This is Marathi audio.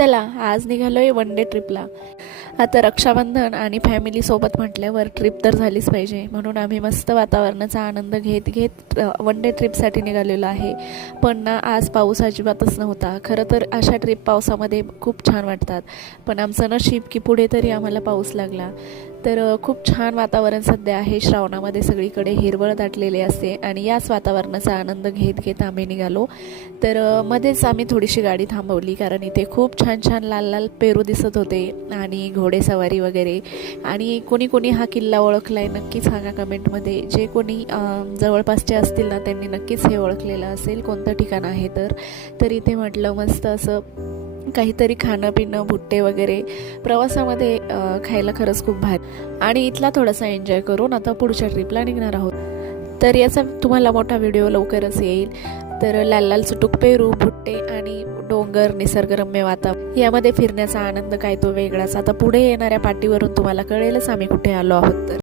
चला आज निघालोय वन डे ट्रिपला। आता रक्षाबंधन आणि फॅमिली सोबत म्हटल्यावर ट्रिप तर झालीच पाहिजे, म्हणून आम्ही मस्त वातावरणाचा आनंद घेत घेत वन डे ट्रिपसाठी निघालेलो आहे। पण ना आज पाऊस अजिबातच नव्हता। खरं तर अशा ट्रिप पावसामध्ये खूप छान वाटतात, पण आमचं नशीब की पुढे तरी आम्हाला पाऊस लागला। तर खूप छान वातावरण सध्या आहे। श्रावणामध्ये सगळीकडे हिरवळ दाटलेली असते आणि याच वातावरणाचा आनंद घेत घेत आम्ही निघालो। तर मध्येच आम्ही थोडीशी गाडी थांबवली, कारण इथे खूप छान छान लाल लाल पेरू दिसत होते आणि घोडेसवारी वगैरे। आणि कोणी कोणी हा किल्ला ओळखला आहे नक्कीच सांगा कमेंटमध्ये। जे कोणी जवळपासचे असतील ना त्यांनी नक्कीच हे ओळखलेलं असेल कोणतं ठिकाण आहे तर इथे म्हटलं मस्त असं काहीतरी खाणं पिणं भुट्टे वगैरे प्रवासामध्ये खायला खरंच खूप भारी। आणि इथला थोडासा एन्जॉय करून आता पुढच्या ट्रिपला निघणार आहोत। तर याचा तुम्हाला मोठा व्हिडिओ लवकरच येईल। तर लाल लाल चुटुक पेरू भुट्टे आणि डोंगर निसर्गरम्य वातावरण यामध्ये फिरण्याचा आनंद काय तो वेगळाच। आता पुढे येणाऱ्या पाटीवरून तुम्हाला कळेलच आम्ही कुठे आलो आहोत। तर